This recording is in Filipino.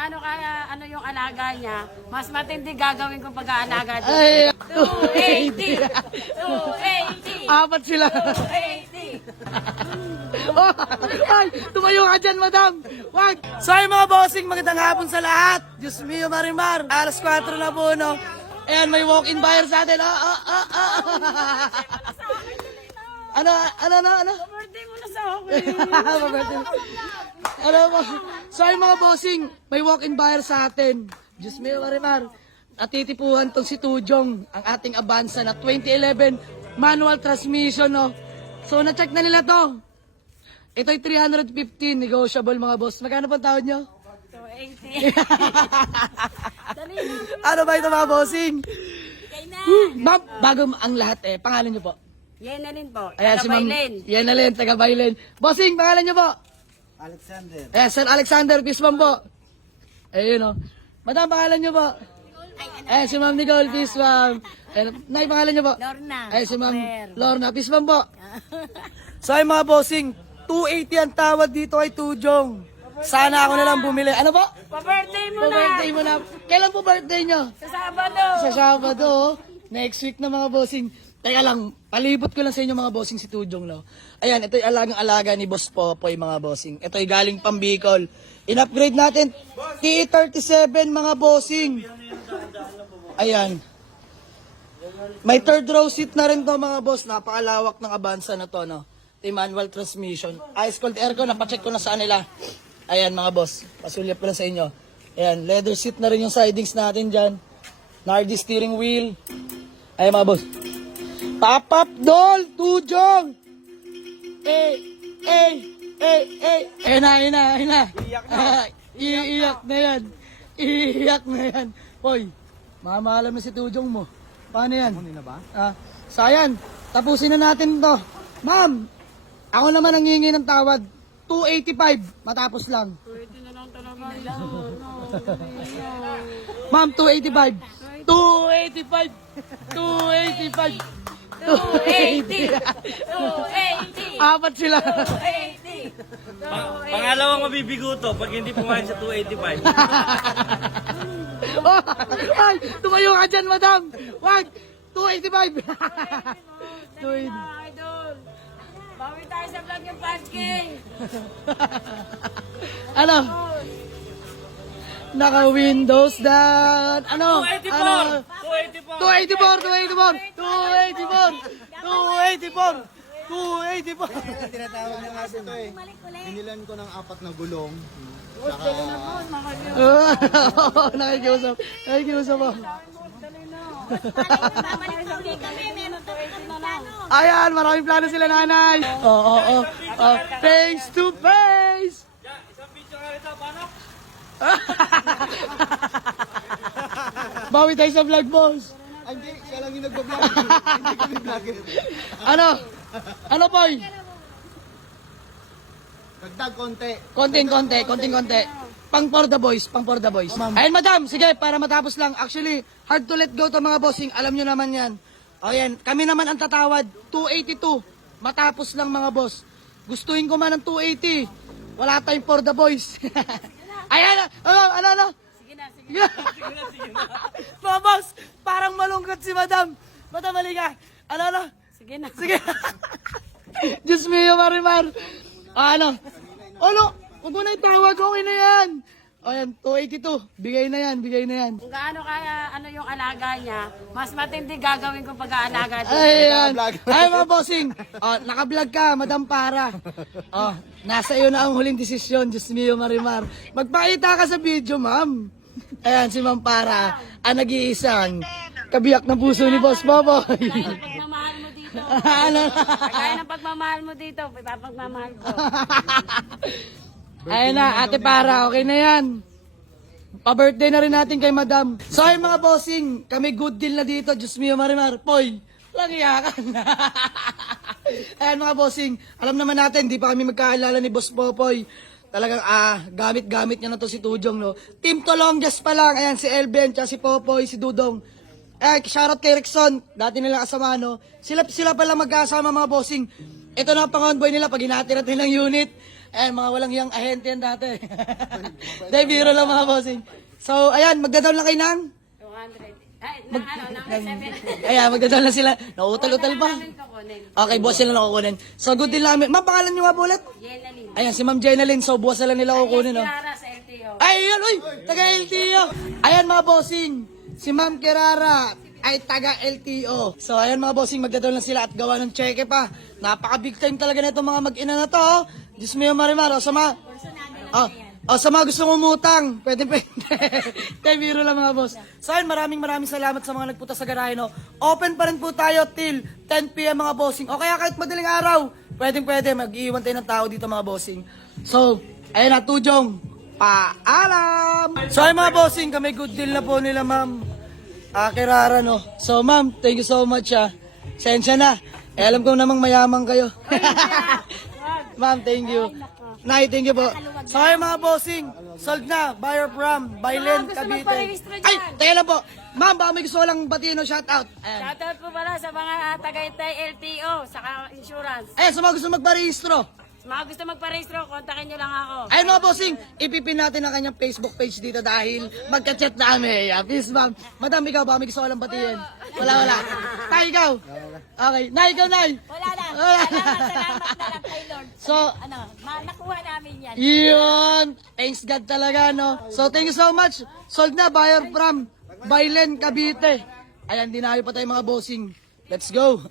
gaano kaya ano yung alaga niya, mas matindi gagawin kong pag-aalaga dito. 280! 280! Apat sila. 280! Oh, ay, tumayo ka dyan, madam. Wag. So, ay mga bossing, magandang hapon sa lahat. Diyos mio, Marimar. Alas 4 na po, no? Ayan, may walk-in buyer sa atin. Ano? Birthday mo na sa akin. Ano mo? So, ay mga bossing, may walk-in buyer sa atin. Diyos mio, Marimar. Natitipuhan tong si Tujong, ang ating Avanza na 2011 manual transmission, no? So, na-check na nila to. Ito'y 315, negotiable mga boss. Magkano po ang tawad nyo? 280. Dali na. Ano ba ito mga bossing? Kay na. Ma'am, bago ang lahat pangalan nyo po. Yan na rin po. Ayan si Ma'am. Tagabaylen. Yan na rin, taga Baylen. Bossing, pangalan nyo po? Alexander. Sir Alexander Pisman po. Ayun o. Madam, pangalan nyo po? Si Ma'am Nicole Pisman. Nay, pangalan nyo po? Lorna. Si Ma'am Claire. Lorna Pisman po. So ay mga bossing, 280 ang tawad dito kay Tujong. Sana ako na lang bumili. Ano po? Pa-birthday mo na. Pa-birthday mo na. Kailan po birthday nyo? Sa Sabado. Sa Sabado. Next week na mga bossing. Teka lang, palibot ko lang sa inyo mga bossing si Tujong. No? Ayan, ito'y alagang-alaga ni Boss Popoy mga bossing. Ito'y galing Pambicol. In-upgrade natin. T37 mga bossing. Ayan. May third row seat na rin to mga boss. Napakalawak ng Avanza na to. No? Ito'y manual transmission. Ice cold aircon. Napacheck ko na sa kanila. Ayan mga boss. Pasulyap ko lang sa inyo. Ayan, leather seat na rin yung sidings natin dyan. Nardi steering wheel. Ayan mga boss. Papap doll, Tujong. Ina. Iiyak na yan. Iiyak na yan. Hoy, mamahalam na si Tujong mo. Paano yan? Ano na ba? So ayan, tapusin na natin to. Ma'am, ako naman ang hihingi ng tawad. 285, matapos lang. 280 na lang talaga. Ma'am, 285. 285. 285. 280! 280! Apat sila. 280! Pangalawang mabibigo to pag hindi pumayag sa 285. Oh, ay, tumayo ka dyan, madam. Wag. 285. 280. Idol! Bawi tayo sa vlog yung Pansking! Ano? Naka-windows down. Ano? 284! 284. 284. Tinatawag niya nga ito eh. Binilan ko ng 4 na gulong. Nakikiusap. Nakikiusap mo. Ayan, maraming plano sila nanay. Oo. Face to face. Isang video nga rin paano? Bawi tayo sa vlog, boss. Hindi, siya lang yung nagbablog. Hindi kami vlogger. Ano, boy? Dagdag konti. Konting-konti. Pang for the boys. Ayun, madam, sige, para matapos lang. Actually, hard to let go to mga bossing. Alam nyo naman yan. Ayan, kami naman ang tatawad. 282. Matapos lang mga boss. Gustuhin ko man ng 280. Wala tayong for the boys. Ayan, ano? Sige na. Mga boss, parang malungkot si madam. Madam, halika. Ano? Sige na. Sige. Diyos mio, Marimar. Ano? Huwag mo na itawag. Okay na yan. Ayan, 282. Bigay na yan. Kung gaano kaya ano yung alaga niya, mas matindi gagawin kong pag-aalaga dito. Ayan. Ay, mga bossing. Naka-vlog ka, Madam Para. Nasa iyo na ang huling desisyon. Diyos mio, Marimar. Magpakita ka sa video, ma'am. Ayan, si Ma'am Para. Ang nag-iisang kabiyak ng puso ni Boss Boboy. Pagmamahal mo dito. Ano? Kaya ng pagmamahal mo dito, ipapagmamahal ko. Ayun na, Ate Para, okay na yan. Pa-birthday na rin natin kay Madam. So ayun mga bossing, kami good deal na dito. Diyos mio, Marimar. Poy, lang iyakan. Ayan mga bossing, alam naman natin, di pa kami magkakilala ni Boss Popoy. Talagang gamit-gamit niya na to si Tujong, no. Team to longest pa lang. Ayan si Elben, si Popoy, si Dudong. Shoutout kay Rickson, dati nila kasama, no. Sila pa lang magkasama mga bossing. Ito na ang pang-onboy nila pag hinati natin ng unit. Ayan, mga walang hiyang ahente yan dati. Dahil biro lang mga bossing. So, ayan, magdadaw lang kayo ng? 200. Ay, ng ano, ng 7. Ayan, magdadaw lang sila. Nauutal-utal pa. Namin kukunin. Okay, boss sila na kukunin. So, good din namin. Ma'am, pangalan nyo nga po ulit? Yenalyn. Ayan, si Ma'am Jenalyn. So, buwas na lang nila kukunin, no? Kirara sa LTO. Ay, ayan, uy! Taga-LTO! Ayan, mga bossing. Si Ma'am Kirara ay taga-LTO. So, ayan, mga bossing. Magdadaw lang sila at gawa ng cheque pa. Napaka-big time talaga na itong mga mag-ina na to, oh. Diyos mo yung marimar. O, sa mga... sa mga gustong umutang, pwede. Kaya biro lang mga boss. So ayun, maraming salamat sa mga nagpunta sa garahe, no. Open pa rin po tayo till 10 PM mga bossing. O kaya kahit madaling araw, pwede. Mag-iwan tayo ng tao dito mga bossing. So, ayun na, Tujong. Paalam! So ayun mga bossing, kami good deal na po nila ma'am Kirara, no. So ma'am, thank you so much Sensya na. Alam ko namang mayaman kayo. Ma'am, thank you. Nay, thank you po. So ayun mga bossing, sold na. Buyer from Bailen, gusto Cavite. magparehistro dyan. Ay, teka lang po. Ma'am, baka may gusto ko lang batiin o shoutout. Ayan. Shoutout po pala sa mga Tagaytay LTO, saka insurance. Ayan, sa mga gusto magparehistro. Sa mga gusto magparehistro, kontakin nyo lang ako. Ayun mga bossing, ipipin natin ang kanyang Facebook page dito dahil magka-chat namin. Yeah, peace ma'am. Madam, ikaw baka may gusto ko lang batiin. Wala. Tay, ikaw. Okay. Nay, ikaw, Nay. Wala lang. Wala. Salamat na lang kay Lord. So, Nakuha namin yan. yun. Thanks God talaga, no? So, thank you so much. Sold na, buyer from Bailen, Cavite. Ayan, dinayo pa tayo mga bossing. Let's go.